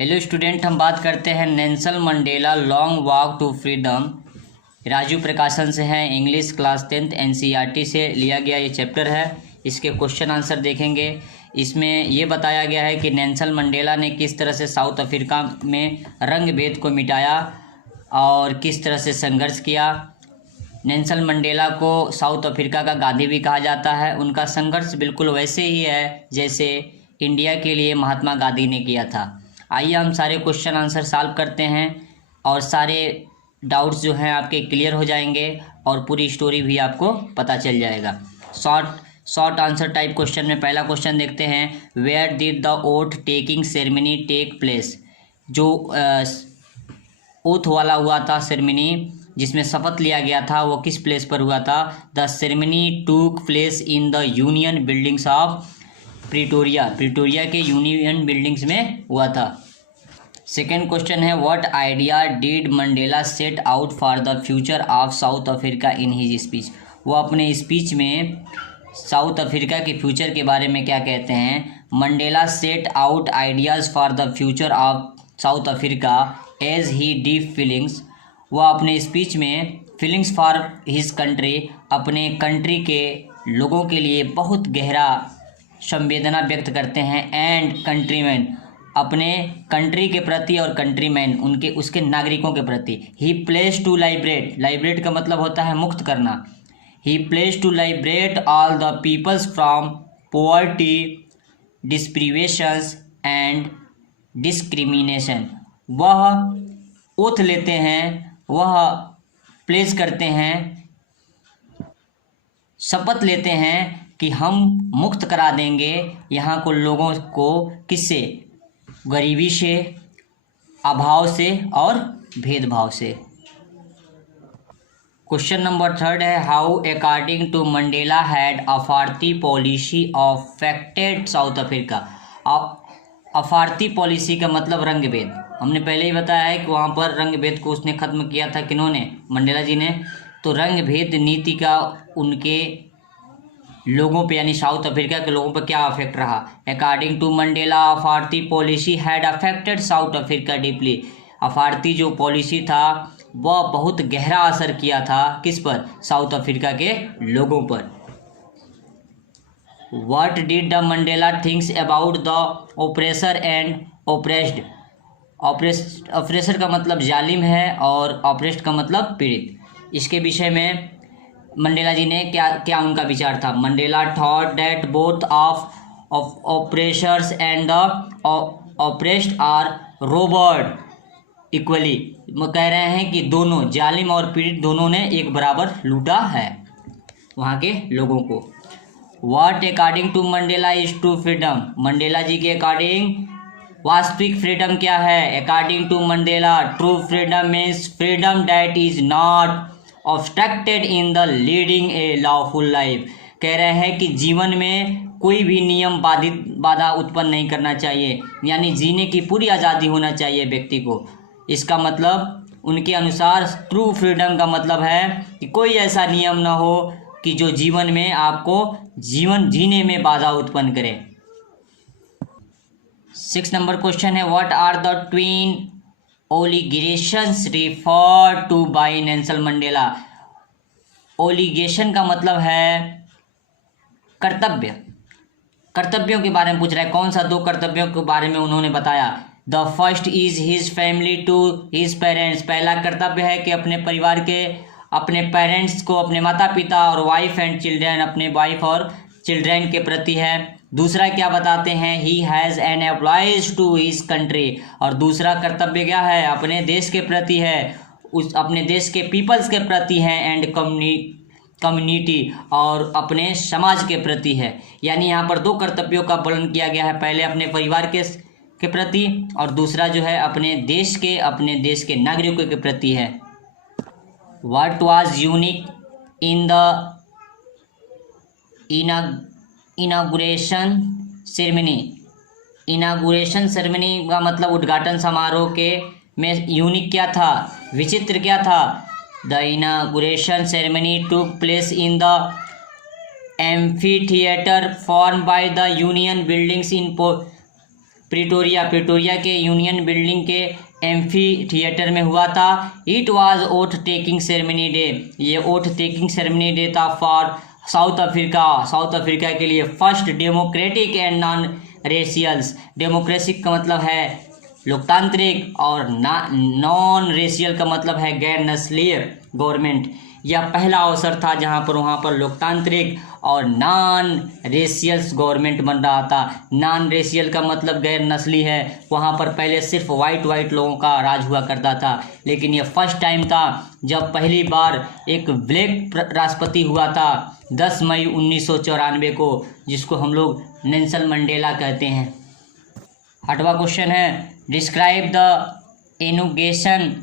Hello student, हम बात करते हैं Nelson Mandela long walk to freedom. Raju Prakashan से है, इंग्लिश क्लास 10th एनसीईआरटी से लिया गया ये चैप्टर है। इसके क्वेश्चन आंसर देखेंगे। इसमें ये बताया गया है कि नेल्सन मंडेला ने किस तरह से साउथ अफ्रीका में रंग भेद को मिटाया और किस तरह से संघर्ष किया। नेल्सन मंडेला को साउथ अफ्रीका का गांधी भी कहा जाता है। उनका संघर्ष बिल्कुल वैसे ही है जैसे इंडिया के लिए महात्मा गांधी ने किया था। आइए हम सारे क्वेश्चन आंसर सॉल्व करते हैं और सारे डाउट्स जो हैं आपके क्लियर हो जाएंगे और पूरी स्टोरी भी आपको पता चल जाएगा। शॉर्ट आंसर टाइप क्वेश्चन में पहला क्वेश्चन देखते हैं, where did the oath taking ceremony take place. जो ओथ वाला हुआ था सेरेमनी जिसमें शपथ लिया गया था वो किस प्लेस पर हुआ था। द सेरेमनी टूक place in the Union buildings of Pretoria के यूनियन बिल्डिंग्स में हुआ था। सेकेंड क्वेश्चन है, what idea did Mandela set out for the future of South Africa in his speech. वो अपने स्पीच में साउथ अफ्रीका के फ्यूचर के बारे में क्या कहते हैं। Mandela set out ideas for the future of South Africa as he deep feelings. वह अपने स्पीच में फीलिंग्स फॉर हिज कंट्री, अपने कंट्री के लोगों के लिए बहुत गहरा संवेदना व्यक्त करते हैं। एंड कंट्रीमैन, अपने कंट्री के प्रति और कंट्रीमैन उसके नागरिकों के प्रति। ही प्लेस टू लाइब्रेट का मतलब होता है मुक्त करना। He place to liberate all the peoples from poverty, deprivations and discrimination. वह ओथ लेते हैं, वह प्लेस करते हैं, शपथ लेते हैं कि हम मुक्त करा देंगे यहाँ को लोगों को किससे, गरीबी से, अभाव से और भेदभाव से। क्वेश्चन नंबर थर्ड है, how according to Mandela had apartheid policy affected South Africa. Apartheid policy का मतलब रंग भेद। हमने पहले ही बताया है कि वहाँ पर रंग भेद को उसने ख़त्म किया था। किन्होंने? मंडेला जी ने। तो रंग भेद नीति का उनके लोगों पे यानी साउथ अफ्रीका के लोगों पर क्या अफेक्ट रहा। According to Mandela apartheid policy had affected South Africa deeply. Apartheid जो पॉलिसी था वह बहुत गहरा असर किया था किस पर, साउथ अफ्रीका के लोगों पर। What did the Mandela thinks about the oppressor and oppressed. Oppressor का मतलब जालिम है और ऑपरेस्ड का मतलब पीड़ित। इसके विषय में मंडेला जी ने क्या उनका विचार था। Mandela thought that both of oppressors and the oppressed are robbed equally. कह रहे हैं कि दोनों जालिम और पीड़ित दोनों ने एक बराबर लूटा है वहाँ के लोगों को। What according to Mandela is true freedom. Mandela ji के अकॉर्डिंग वास्तविक फ्रीडम क्या है। According to Mandela true freedom means freedom that is not obstructed in the leading a lawful life. कह रहे हैं कि जीवन में कोई भी नियम बाधा उत्पन्न नहीं करना चाहिए, यानी जीने की पूरी आज़ादी होना चाहिए व्यक्ति को। इसका मतलब उनके अनुसार ट्रू फ्रीडम का मतलब है कि कोई ऐसा नियम ना हो कि जो जीवन में आपको जीवन जीने में बाधा उत्पन्न करे। 6 नंबर क्वेश्चन है, what are the twin obligations refer to by Nelson Mandela. Obligation का मतलब है कर्तव्य। कर्तव्यों के बारे में पूछ रहा है। कौन सा 2 कर्तव्यों के बारे में उन्होंने बताया। The first is his family to his parents. पहला कर्तव्य है कि अपने परिवार के, अपने पेरेंट्स को, अपने माता पिता और वाइफ एंड चिल्ड्रन, अपने वाइफ और चिल्ड्रन के प्रति है। दूसरा क्या बताते हैं, he has an employees to his country. और दूसरा कर्तव्य क्या है, अपने देश के प्रति है, अपने देश के पीपल्स के प्रति है, एंड कम्युनिटी और अपने समाज के प्रति है। यानी यहाँ पर 2 कर्तव्यों का वर्णन किया गया है। पहले अपने परिवार के प्रति और दूसरा जो है अपने देश के नागरिकों के प्रति है। What was unique in the inauguration ceremony. Inauguration ceremony का मतलब उद्घाटन समारोह के में यूनिक क्या था, विचित्र क्या था। The inauguration ceremony took place in the amphitheatre form by the Union Buildings in Pretoria के यूनियन बिल्डिंग के एम्फी थिएटर में हुआ था। It was oath taking ceremony day, ये ओथ टेकिंग सेरेमनी डे था फॉर साउथ अफ्रीका के लिए first democratic and non racials. Democratic का मतलब है लोकतांत्रिक और नॉन रेशियल का मतलब है गैर नस्लीय गवर्नमेंट। यह पहला अवसर था जहां पर वहां पर लोकतांत्रिक और नॉन रेशियल्स गवर्नमेंट बन रहा था। नॉन रेशियल का मतलब गैर नस्ली है, वहां पर पहले सिर्फ वाइट लोगों का राज हुआ करता था, लेकिन यह फर्स्ट टाइम था जब पहली बार एक ब्लैक राष्ट्रपति हुआ था 10 मई 1994 को, जिसको हम लोग नेल्सन मंडेला कहते हैं। 8वां क्वेश्चन है describe the inauguration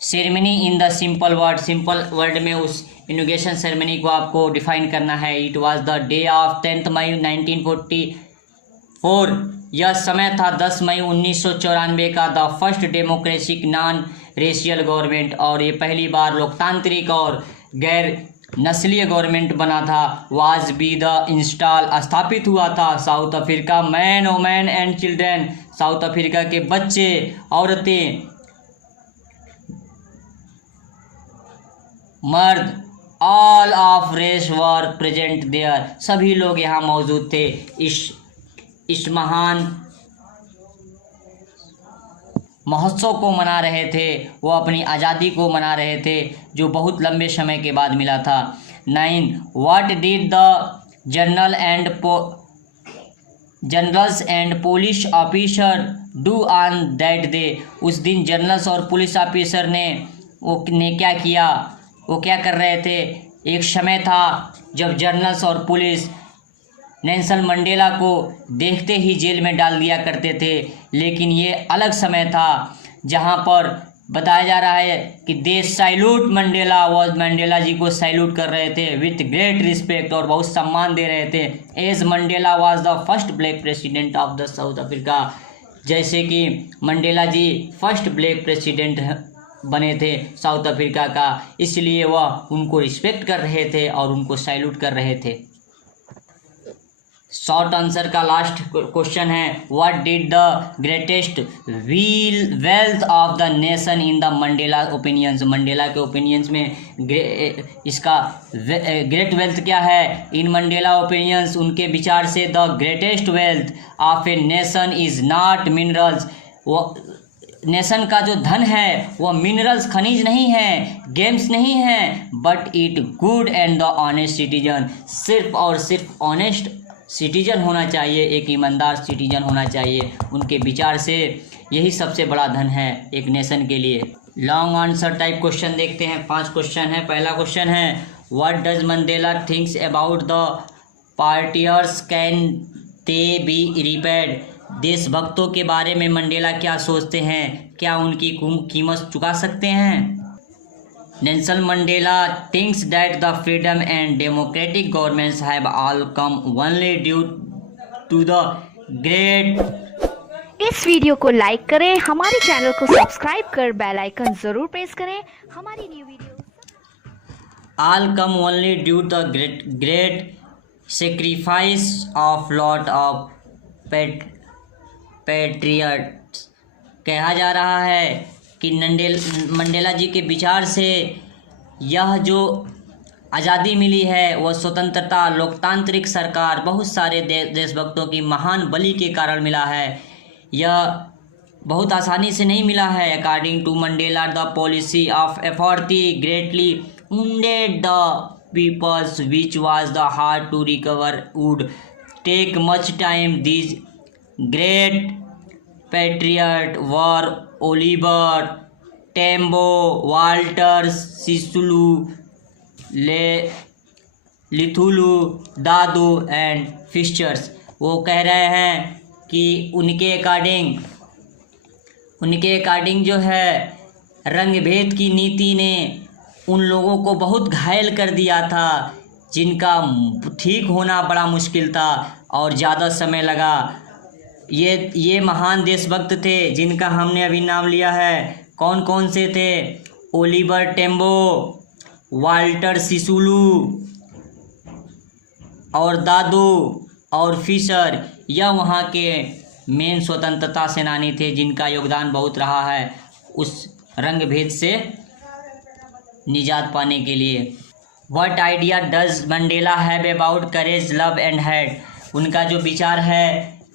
ceremony in the simple word में उस इनॉग्रेशन सेरेमनी को आपको डिफाइन करना है। It was the day of 10 मई 1944, यह समय था 10 मई 1994 का। The first democratic non racial government, और ये पहली बार लोकतांत्रिक और गैर नस्लीय गवर्नमेंट बना था। वाज बी द इंस्टॉल, स्थापित हुआ था South Africa man women and children, South Africa के बच्चे औरतें मर्द all of race were present there, सभी लोग यहाँ मौजूद थे इस महान महोत्सव को मना रहे थे। वो अपनी आज़ादी को मना रहे थे जो बहुत लंबे समय के बाद मिला था। 9 what did the generals and police officer do on that day, उस दिन जनरल्स और पुलिस ऑफिसर ने क्या किया, वो क्या कर रहे थे। एक समय था जब जनरल्स और पुलिस नेल्सन मंडेला को देखते ही जेल में डाल दिया करते थे, लेकिन ये अलग समय था जहां पर बताया जा रहा है कि दे सैल्यूट मंडेला जी को सैल्यूट कर रहे थे विथ ग्रेट रिस्पेक्ट, और बहुत सम्मान दे रहे थे। As Mandela was the first black president of the South Africa, जैसे कि Mandela ji first black president बने थे साउथ अफ्रीका का, इसलिए वह उनको रिस्पेक्ट कर रहे थे और उनको सैल्यूट कर रहे थे। शॉर्ट आंसर का लास्ट क्वेश्चन है what did the greatest wealth of the nation in the Mandela opinions, Mandela के ओपिनियंस में इसका ग्रेट वेल्थ क्या है इन मंडेला ओपिनियंस, उनके विचार से the greatest wealth of a nation is not minerals, वो नेशन का जो धन है वह मिनरल्स खनिज नहीं है, गेम्स नहीं है, but it good and the honest citizen, सिर्फ और सिर्फ ऑनेस्ट सिटीजन होना चाहिए, एक ईमानदार सिटीजन होना चाहिए। उनके विचार से यही सबसे बड़ा धन है एक नेशन के लिए। लॉन्ग आंसर टाइप क्वेश्चन देखते हैं, 5 क्वेश्चन है। पहला क्वेश्चन है what does Mandela thinks about the patriots can they be repaid, देशभक्तों के बारे में मंडेला क्या सोचते हैं, क्या उनकी कीमत चुका सकते हैं। Nelson Mandela thinks that the freedom and democratic governments have all come only due to the great. इस वीडियो को लाइक करें, हमारे चैनल को सब्सक्राइब कर बेल आइकन जरूर प्रेस करें हमारी new video. All come only due the great sacrifice of lot of patriots, कहा जा रहा है कि मंडेला जी के विचार से यह जो आज़ादी मिली है वह स्वतंत्रता, लोकतांत्रिक सरकार, बहुत सारे देशभक्तों की महान बलि के कारण मिला है। यह बहुत आसानी से नहीं मिला है। According to Mandela the policy of apartheid greatly wounded the peoples which was the hard to recover would take much time. These great patriot were Oliver Tambo, Walter Sisulu, Luthuli, Dadoo and Fischers. वो कह रहे हैं कि उनके according जो है रंग भेद की नीति ने उन लोगों को बहुत घायल कर दिया था जिनका ठीक होना बड़ा मुश्किल था और ज़्यादा समय लगा। ये महान देशभक्त थे जिनका हमने अभी नाम लिया है। कौन कौन से थे? ओलिवर टेम्बो, वाल्टर सिसुलू और दादू और फिशर। यह वहाँ के मेन स्वतंत्रता सेनानी थे जिनका योगदान बहुत रहा है उस रंग भेद से निजात पाने के लिए। What idea does Mandela have about courage, love and head? उनका जो विचार है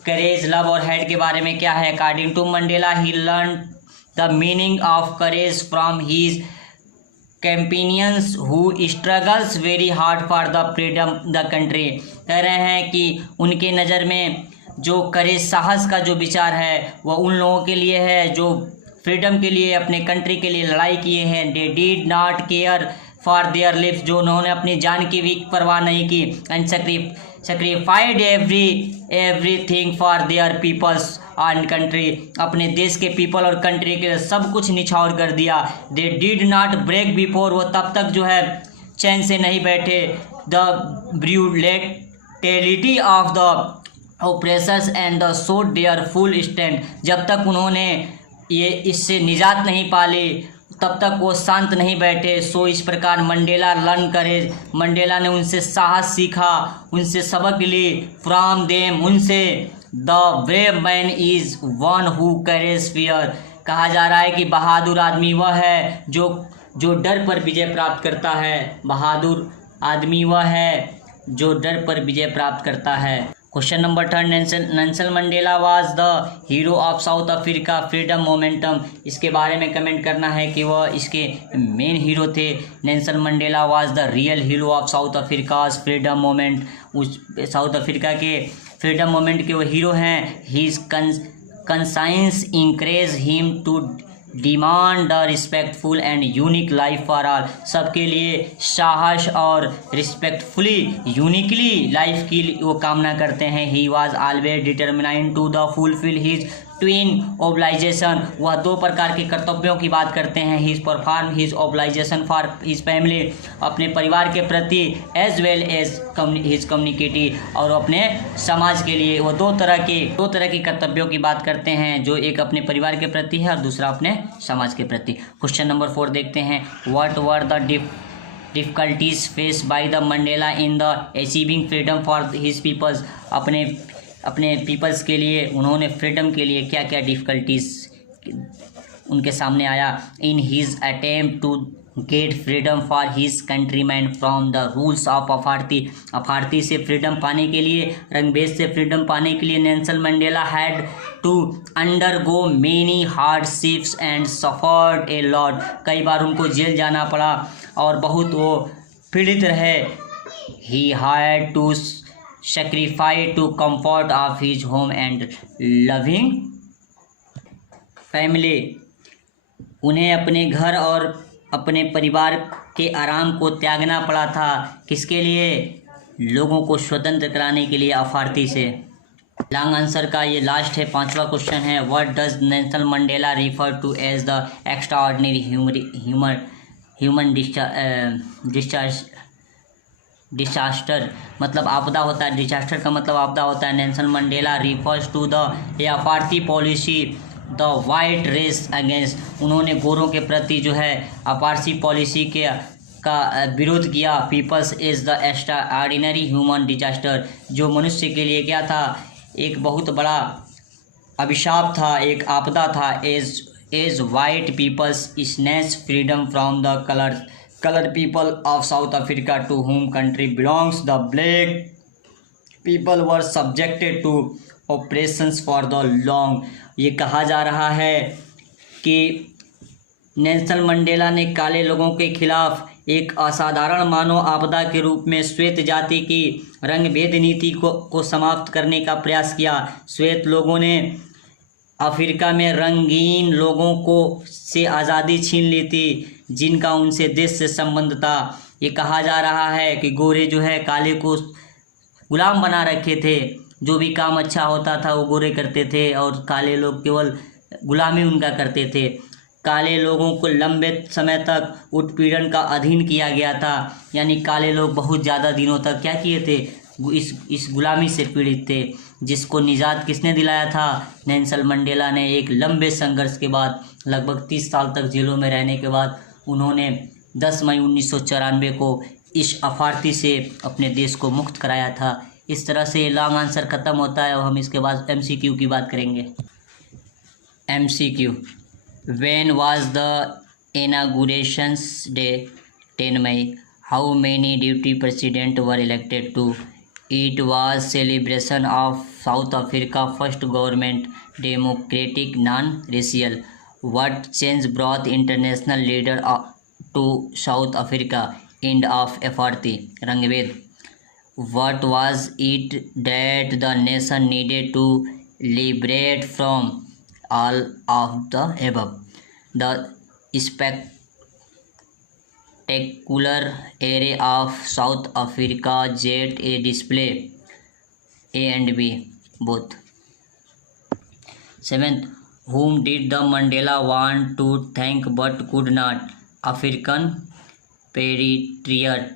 करेज, लव और हेड के बारे में क्या है? According to Mandela he learn the meaning of courage from his companions who struggles very hard for the freedom the country. कह रहे हैं कि उनके नज़र में जो करेज, साहस का जो विचार है वह उन लोगों के लिए है जो फ्रीडम के लिए, अपने कंट्री के लिए लड़ाई किए हैं। They did not care for their lives, जो उन्होंने अपनी जान की भी परवाह नहीं की। And sacrificed everything for their peoples and country, अपने देश के पीपल और कंट्री के सब कुछ निछावर कर दिया। They did not break before, वो तब तक जो है चैन से नहीं बैठे। The brutality of the operations and the showed their full stand, जब तक उन्होंने ये इससे निजात नहीं पाली तब तक वो शांत नहीं बैठे। सो इस प्रकार मंडेला लर्न करे, मंडेला ने उनसे साहस सीखा, उनसे सबक ली। फ्रॉम देम, उनसे। The brave man is one who carriage fear, कहा जा रहा है कि बहादुर आदमी वह है जो डर पर विजय प्राप्त करता है। बहादुर आदमी वह है जो डर पर विजय प्राप्त करता है। Question number 3, Nelson Mandela was the hero of South Africa freedom momentum. इसके बारे में कमेंट करना है कि वह इसके मेन हीरो थे। Nelson Mandela was the real hero of South Africa's freedom moment, उस साउथ अफ्रीका के फ्रीडम मोमेंट के वो हीरो हैं। His conscience encourage him to demand the respectful and unique life for all, सबके लिए साहस और रिस्पेक्टफुली यूनिकली लाइफ की वो कामना करते हैं। He was always determined to the fulfil his twin obligation, वह दो प्रकार के कर्तव्यों की बात करते हैं। His perform his obligation for his family, अपने परिवार के प्रति, as well as his community, और अपने समाज के लिए। वो दो तरह की कर्तव्यों की बात करते हैं, जो एक अपने परिवार के प्रति है और दूसरा अपने समाज के प्रति। क्वेश्चन नंबर 4 देखते हैं। What were the difficulties face by the Mandela in the achieving freedom for his peoples, अपने पीपल्स के लिए, उन्होंने फ्रीडम के लिए क्या क्या डिफ़िकल्टीज उनके सामने आया। In his attempt to get freedom for his countryman from the rules of apartheid से फ्रीडम पाने के लिए, रंगभेद से फ्रीडम पाने के लिए Nelson Mandela had to undergo many hardships and suffered a lot, कई बार उनको जेल जाना पड़ा और बहुत वो पीड़ित रहे। He had to sacrifice to comfort of his home and loving family, उन्हें अपने घर और अपने परिवार के आराम को त्यागना पड़ा था। किसके लिए? लोगों को स्वतंत्र कराने के लिए अपार्थी से। लॉन्ग आंसर का ये लास्ट है, 5वां क्वेश्चन है। What does Nelson Mandela refer to as the extraordinary human disaster, मतलब आपदा होता है। डिसास्टर का मतलब आपदा होता है। Nelson Mandela refers to the apartheid policy the white race against, उन्होंने गोरों के प्रति जो है अपार्थी पॉलिसी का विरोध किया। Peoples is the extraordinary human disaster, जो मनुष्य के लिए क्या था? एक बहुत बड़ा अभिशाप था, एक आपदा था। As white peoples snatch freedom from the colored people of South Africa to whom country belongs, the black people were subjected to oppressions for the long। ये कहा जा रहा है कि नेल्सन मंडेला ने काले लोगों के खिलाफ एक असाधारण मानव आपदा के रूप में श्वेत जाति की रंगभेद नीति को समाप्त करने का प्रयास किया। श्वेत लोगों ने अफ्रीका में रंगीन लोगों को से आज़ादी छीन ली थी, जिनका उनसे देश से संबंध था। ये कहा जा रहा है कि गोरे जो है काले को गुलाम बना रखे थे, जो भी काम अच्छा होता था वो गोरे करते थे और काले लोग केवल गुलामी उनका करते थे। काले लोगों को लंबे समय तक उत्पीड़न का अधीन किया गया था, यानी काले लोग बहुत ज़्यादा दिनों तक क्या किए थे? इस गुलामी से पीड़ित थे, जिसको निजात किसने दिलाया था? नेल्सन मंडेला ने। एक लंबे संघर्ष के बाद, लगभग 30 साल तक जेलों में रहने के बाद, उन्होंने 10 मई 1994 को इस अपार्थी से अपने देश को मुक्त कराया था। इस तरह से लॉन्ग आंसर ख़त्म होता है और हम इसके बाद एमसीक्यू की बात करेंगे। MCQ, when was the inaugurations day? 10 May. How many deputy president were elected to? It was celebration of South Africa first government democratic non racial. What change brought international leader to South Africa? End of apartheid. रंगभेद। What was it that the nation needed to liberate from? All of the above. The spectacular array of South Africa jet a display. A and B both. 7th, whom did the Mandela want to thank but could not? African patriot.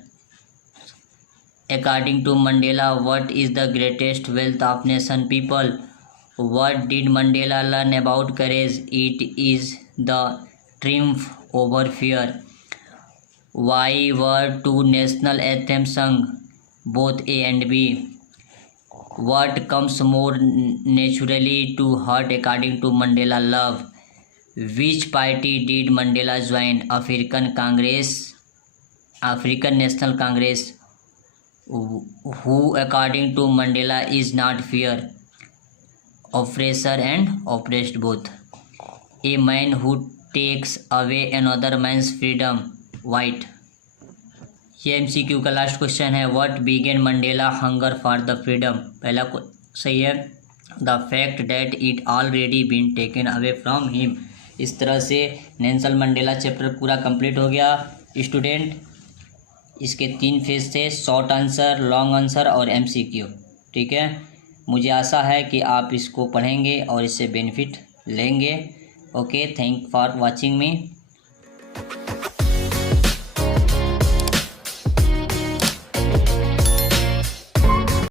According to Mandela, what is the greatest wealth of nation? People. What did Mandela learn about courage? It is the triumph over fear. Why were two national anthems sung? Both A and B. What comes more naturally to heart according to Mandela? Love. Which party did Mandela join? African National Congress. Who according to Mandela is not fear? Oppressor and oppressed both. A man who takes away another man's freedom. White. ये MCQ का last question है। What began Mandela hunger for the freedom? पहला सही है। The fact that it already been taken away from him. इस तरह से Nelson Mandela chapter पूरा कंप्लीट हो गया स्टूडेंट। इसके 3 फेज थे, शॉर्ट आंसर, लॉन्ग आंसर और MCQ। ठीक है, मुझे आशा है कि आप इसको पढ़ेंगे और इससे बेनिफिट लेंगे। Okay, thank for watching me.